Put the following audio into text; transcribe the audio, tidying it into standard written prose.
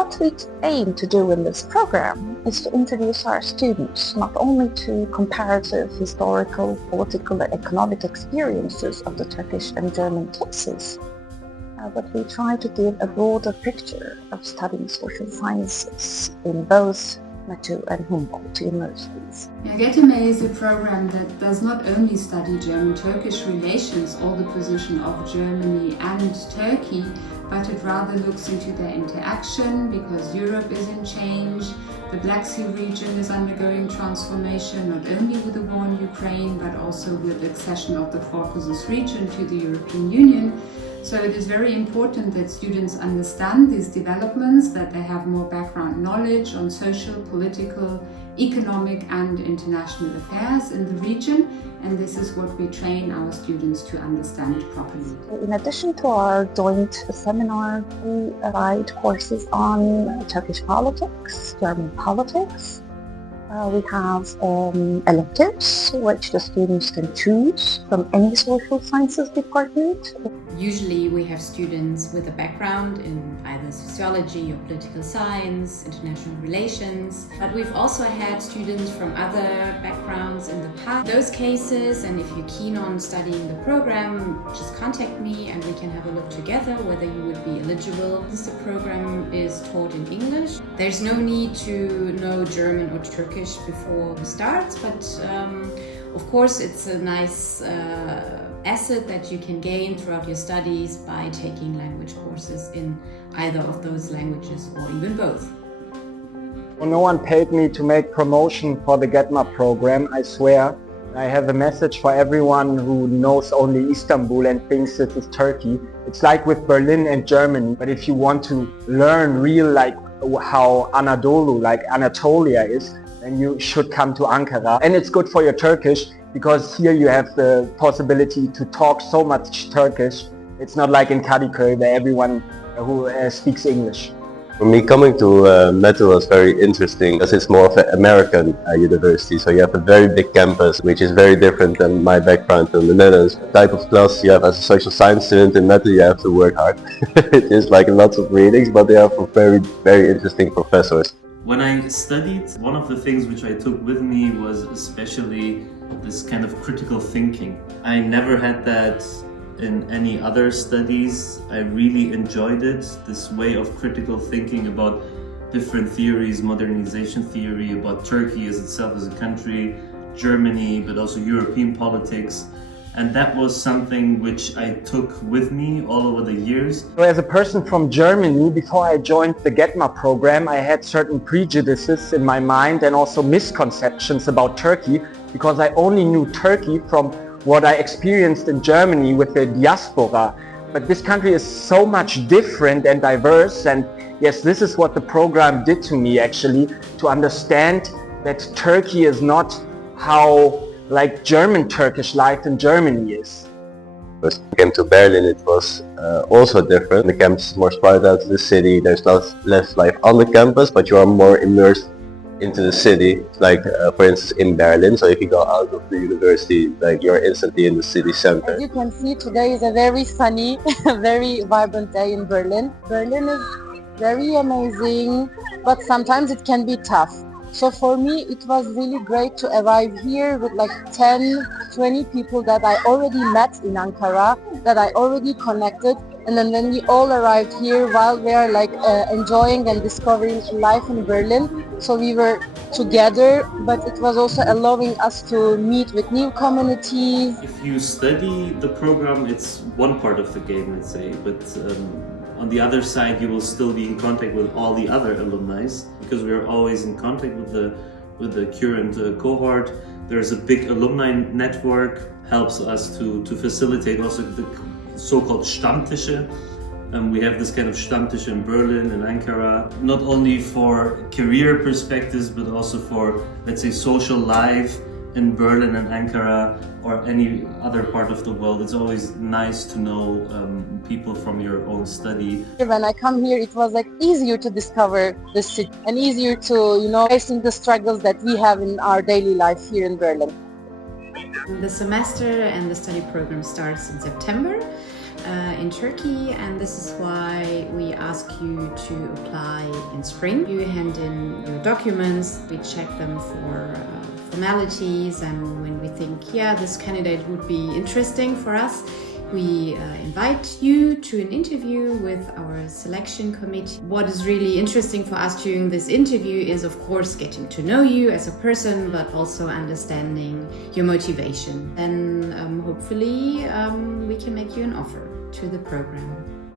What we aim to do in this program is to introduce our students not only to comparative historical, political and economic experiences of the Turkish and German cases, but we try to give a broader picture of studying social sciences in both METU and Humboldt universities. GETME is a program that does not only study German-Turkish relations or the position of Germany and Turkey, but it rather looks into their interaction because Europe is in change, the Black Sea region is undergoing transformation not only with the war in Ukraine but also with the accession of the Caucasus region to the European Union. So it is very important that students understand these developments, that they have more background knowledge on social, political, economic and international affairs in the region, and this is what we train our students to understand properly. In addition to our joint seminar, we provide courses on Turkish politics, German politics. We have electives which the students can choose from any social sciences department. Usually we have students with a background in either sociology or political science, international relations, but we've also had students from other backgrounds in the past. In those cases, and if you're keen on studying the program, just contact me and we can have a look together whether you would be eligible. Since the program is taught in English, there's no need to know German or Turkish before it starts, but of course it's a nice asset that you can gain throughout your studies by taking language courses in either of those languages or even both. Well, no one paid me to make promotion for the GETME program, I swear. I have a message for everyone who knows only Istanbul and thinks this is Turkey. It's like with Berlin and Germany, but if you want to learn real like how Anadolu, like Anatolia is, then you should come to Ankara. And it's good for your Turkish because here you have the possibility to talk so much Turkish. It's not like in Kadıköy where everyone who speaks English. For me, coming to METU was very interesting because it's more of an American university, so you have a very big campus which is very different than my background in the Netherlands. The type of class you have as a social science student in METU, you have to work hard. It is like lots of readings, but they are for very, very interesting professors. When I studied, one of the things which I took with me was especially this kind of critical thinking. I never had that in any other studies. I really enjoyed it, this way of critical thinking about different theories, modernization theory, about Turkey as itself as a country, Germany, but also European politics. And that was something which I took with me all over the years. So as a person from Germany, before I joined the GETME program, I had certain prejudices in my mind and also misconceptions about Turkey because I only knew Turkey from what I experienced in Germany with the diaspora. But this country is so much different and diverse, and yes, this is what the program did to me actually, to understand that Turkey is not how like German Turkish life in Germany is. When I came to Berlin, it was also different. The campus is more spread out to the city. There's less life on the campus, but you are more immersed into the city. Like for instance in Berlin, so if you go out of the university, like you're instantly in the city center. As you can see, today is a very sunny, very vibrant day in Berlin. Berlin is very amazing, but sometimes it can be tough. So for me, it was really great to arrive here with like 10, 20 people that I already met in Ankara, that I already connected. And then when we all arrived here while we are like enjoying and discovering life in Berlin. So we were together, but it was also allowing us to meet with new communities. If you study the program, it's one part of the game, let's say, but on the other side, you will still be in contact with all the other alumni because we are always in contact with the current cohort. There's a big alumni network, helps us to facilitate also the so-called Stammtische. We have this kind of Stammtische in Berlin and Ankara, not only for career perspectives, but also for, let's say, social life in Berlin and Ankara or any other part of the world. It's always nice to know people from your own study. When I come here, it was like easier to discover the city and easier to, facing the struggles that we have in our daily life here in Berlin. The semester and the study program starts in September. in Turkey, and this is why we ask you to apply in spring. You hand in your documents, we check them for formalities, and when we think, yeah, this candidate would be interesting for us, we invite you to an interview with our selection committee. What is really interesting for us during this interview is, of course, getting to know you as a person, but also understanding your motivation. Then hopefully we can make you an offer to the program.